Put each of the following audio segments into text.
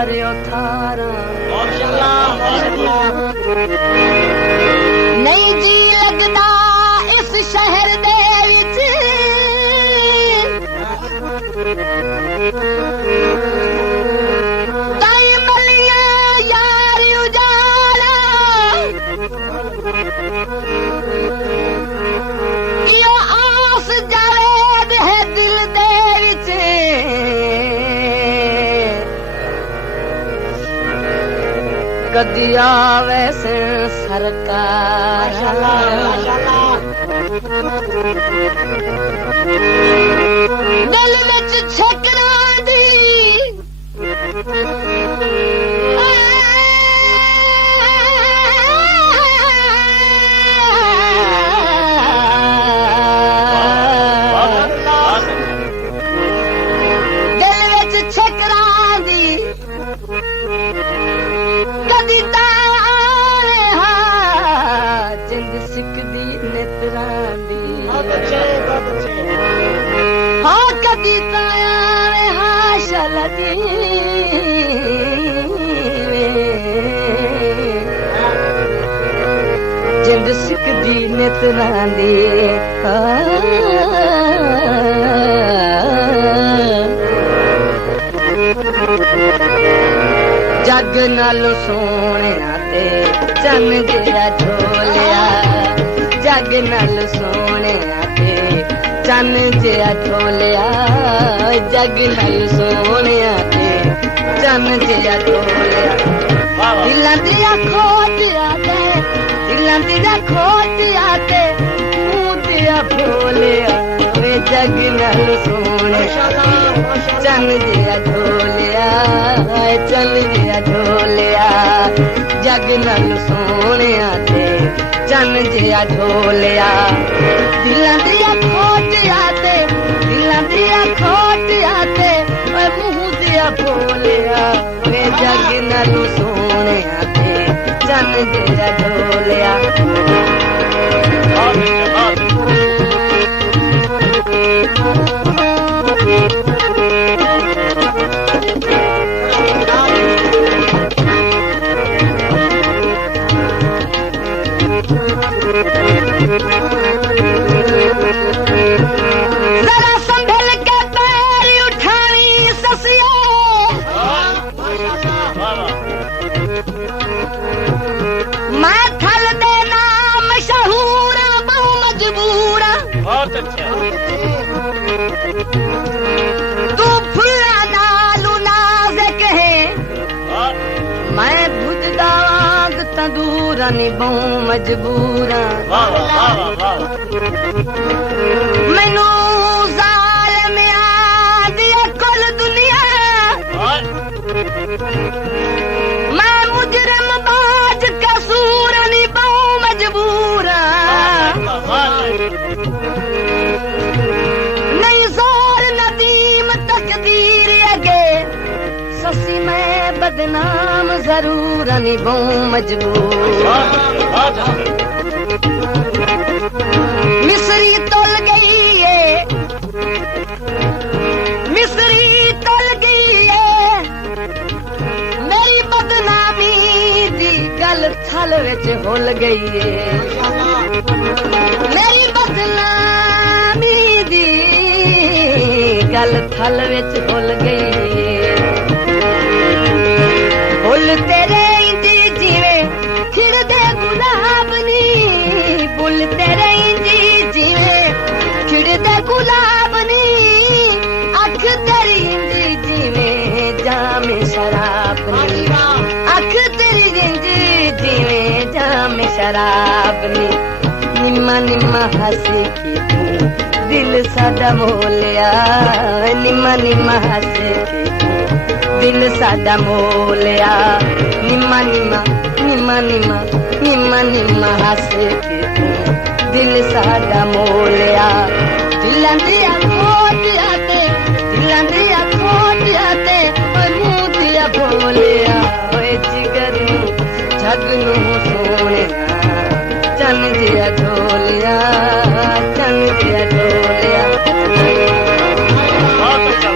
Wario थारा नहीं जी लगदा इस शहर दे विच ताई मलिया यार उजाला यो आस जावेद है दिल दे विच कदी आवे से सरकार दिल विच छकरा दी दिल विच छकरा दी कदी तारे जिंद सिकदी नितरां दी हाँ कदी तारे शलदी जिंद सिकदी नितरां दी जग नालों सोहणिया ते चन जिहा ढोलिया जग नालों सोहणिया ते चन जिहा ढोलिया जग नालों सोहणिया ते चन जिहा ढोलिया दिलां दियां खोटियां ते दिलां दियां खोटियां ते मूंह दिया भोलिया जग नालों सोहणिया चन जिहा ढोलिया चल जिहा ढोलिया जग नाल सोहणिया ते चन जिहा ढोलिया दिलां दियां खोटियां ते दिलां दियां खोटियां ते मूंह दिया भोलिया जग नाल सोहणिया ते चन जिहा ढोलिया जरा संभल के पैर उठानी ससिया मैं थल दे नाम मशहूरा बहु मजबूरा बहुत अच्छा तू फुल्ला नालू नाज़िक है मैं भुजदा वांग तंदूरा नी बहु मजबूरा मैनू ज़ालिम आदी कुल दुनिया मैं मुजरिम बाज कसूर नी बहु मजबूरा नहीं जोर नदीम तकदीर अगे ससी मैं बदनाम जरूर नी बहु मजबूर मिस्री तोल गई है मिस्री तोल गई है मेरी बदनामी दी गल थल विच हुल गई है मेरी बदनामी दी गल थल विच हुल गई है फुल तेरे इंजी जीवे खिड़दे गुलाब नी फुल तेरे इंजी जीवे खिड़दे गुलाब नी अख तेरी इंजी जीवे जाम शराब नी अख तेरी इंजी जीवे जाम शराब नी निम्मा निम्मा हंसी की तू दिल सादा मोलिया निम्मा निम्मा हंसी की तू दिल सादा मोलिया निम्मा निम्मा निम्मा निम्मा निम्मा निम्मा हंसे के तू दिल सादा मोलिया दिलां दियां खोटियां ते दिलां दियां खोटियां ते मुंह दिया भोलिया ओए जिगर नू जग नू सोहणिया चन जिहा ढोलिया चन जिहा ढोलिया बहुत अच्छा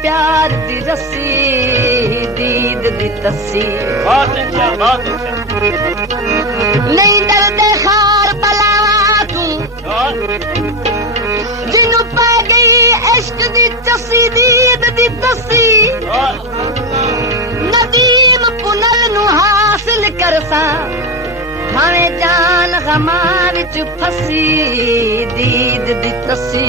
प्यार दी रस्सी दीद दी तस्सी बहुत अच्छा नहीं डरदे खार बलावा तू जिन्नू पै गई इश्क दी चस्सी दीद दी तस्सी नदीम पुनल नु हासिल करसा भावे जान गमा विच फसी दीद दी तस्सी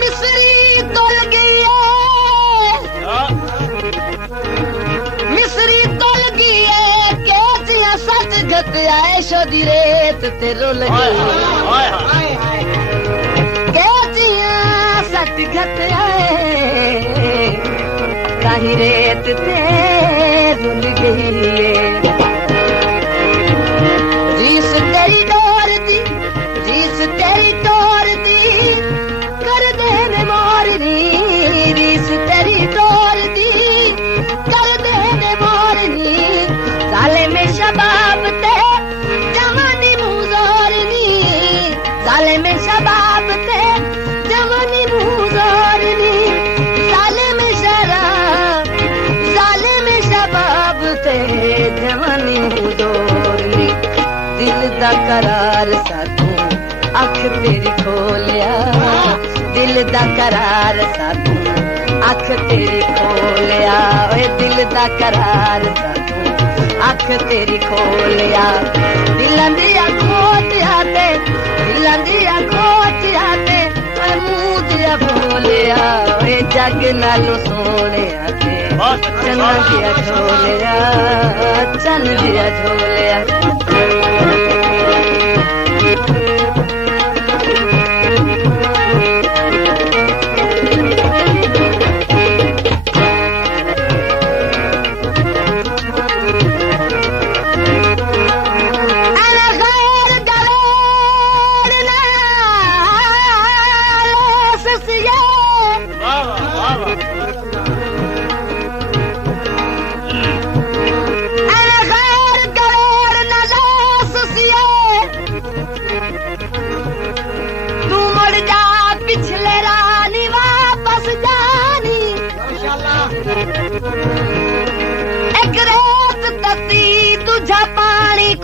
मिस्री तोल गई है मिस्री तोल गई है केतिया सच घट ऐशो दी रेत ते रुल गई केतिया सच घट कहीं रेत ते रुल गई है रीस तेरी डोर दी रीस तेरी डोर दी कर दे ने मोरनी रीस तेरी डोर दी कर दे ने मोरनी साले में शबाब ते जवानी मुजोरनी साले में शबाब ते जवानी मुजोरनी साले में शराब साले में शबाब ते जवानी मुजोरनी दिल दा करार साथू अख तेरी खोलिया दिल दा करार साथू अख तेरी खोलिया ओए दिल दा करार साथू अख तेरी खोलिया दिलां दिया खोटिया ते दिलां दिया खोटिया ते मुंह दिया बोलिया ओए जग नालों सोहणिया ते चन्न दिया झोलिया चन्न दिया झोलिया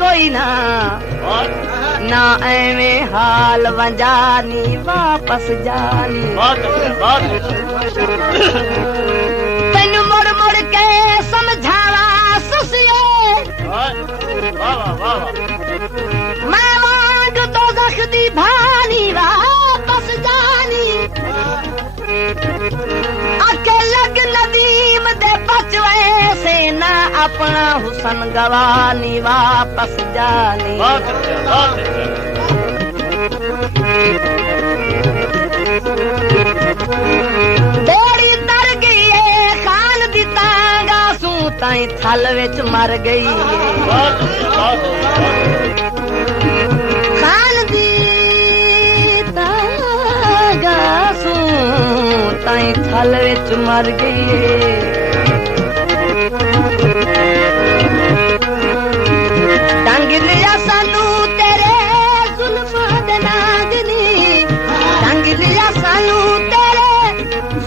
कोई ना ना एवें हाल वंजानी वापस जानी तेन मुड़ मुड़ के समझावा सुसिए मैं मांग तो दी भानी वापस जानी आके लग नदीम दे बचवे से ना अपना हुसन गवानी वापस जानी बेड़ी तर गई है खान दी तांगा सू ताई थल विच मर गई खान दी तांगा सू ताई थल विच मर गई टंग लिया सानू तेरे जुल्फां दे नागनी टंग लिया सानू तेरे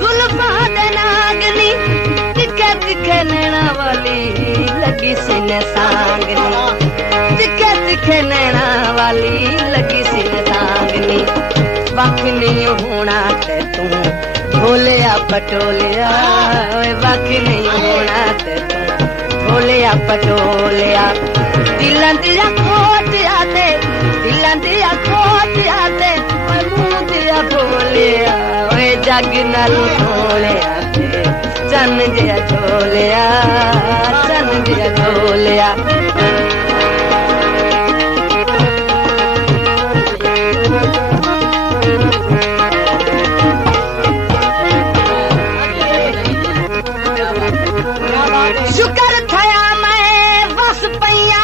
जुल्फां दे नागनी तिखे तिखे नैना वाली लगी सीने सांगनी तिखे तिखे नैना वाली लगी सीने सांगनी वख नहीं होना ते तू भोलिया पटोलिया वख नहीं होना ते तू भोलिया पटोलिया दिलां दिया खोटिया ते दिलां दिया खोटिया ते मुंह दिया बोलिया ओए जग नाल खोलिया ते चन्न दिया झोलिया चन्न दिया झोलिया शुक्र थया मैं बस पैया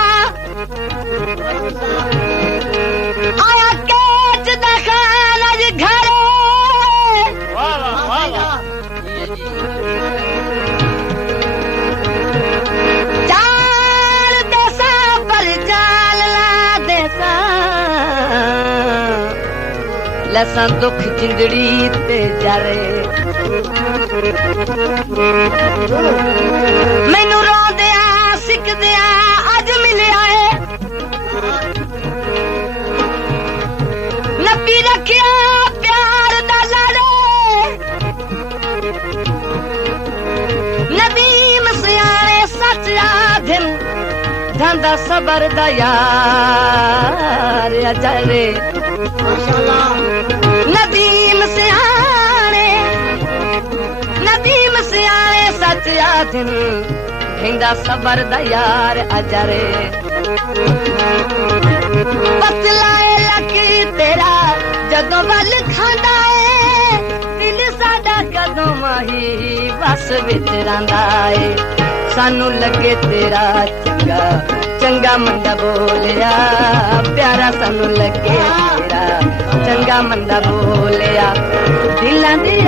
आया केच दखान अज घरे चार दसा पर जा ਲੈਸਾਂ ਦੁੱਖ ਜਿੰਦੜੀ ਤੇ ਜਾਰੇ ਮੈਨੂੰ ਰੋਂਦਿਆਂ ਸਿੱਖਦਿਆਂ ਅੱਜ ਮਿਲਿਆ ਏ ਨੱਬੀ ਰੱਖਿਆ ਪਿਆਰ ਦਾ ਲਾੜੇ ਨਦੀਮ ਸਿਆਣੇ ਸੱਚ ਆਖਣ ਧੰਦਾ ਸਬਰ ਦਾ ਯਾਰ ਅਜਰੇ ਨਦੀਮ ਸਿਆਣੇ ਸੱਚ ਆਖਣ ਧੰਦਾ ਸਬਰ ਦਾ ਯਾਰ ਅਜਰੇ ਪਤਲਾਏ ਲੱਗ ਤੇਰਾ ਜਦੋਂ ਵੱਲ ਖਾਂਦਾ ਏ ਦਿਲ ਸਾਡਾ ਕਦੋਂ ਮਾਹੀ ਵਸ ਵਿੱਚ ਰਹਿੰਦਾ ਏ ਸਾਨੂੰ ਲੱਗੇ ਤੇਰਾ ਚੰਗਾ ਮੰਦਾ ਬੋਲਿਆ ਪਿਆਰਾ ਸਾਨੂੰ ਲੱਗੇ ਤੇਰਾ ਚੰਗਾ ਮੰਦਾ ਬੋਲਿਆ ਦਿਲਾਂ ਦੀ